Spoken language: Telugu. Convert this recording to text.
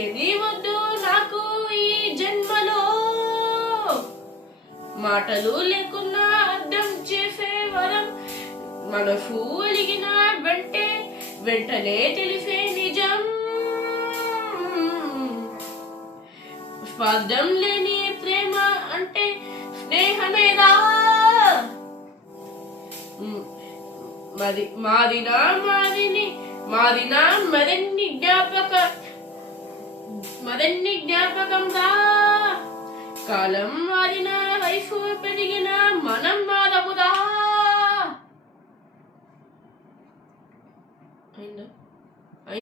ఏది వద్దు నాకు ఈ జన్మలో, మాటలు లేకున్నా అర్థం చేసే వరం, మనసు అలిగిన వెంటనే తెలిసే నిజం, స్వార్థం లేని ప్రేమ అంటే స్నేహమేరా. మారిన మరిన్ని జ్ఞాపకం రా. కాలం మారిన, వయసు పెరిగిన, మనం మారమురా.